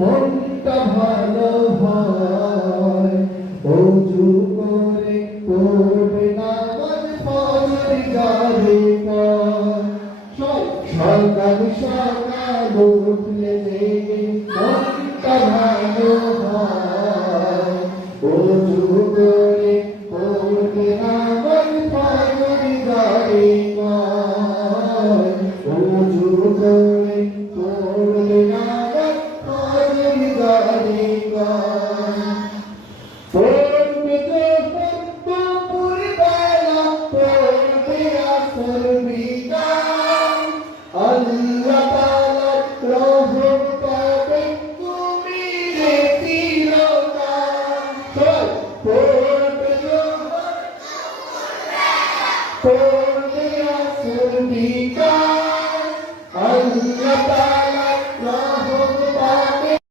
মনটা ভালো হয়। ওযু করে পড়বে নামাজ ফরজগারে পর। সকাল সকাল উঠলে জেগে মনটা ভালো হয়। ওযু করে পড়বে নামাজ ফরজগারে পর। ওযু করে পড়বে নামাজ ফরজগারে পর।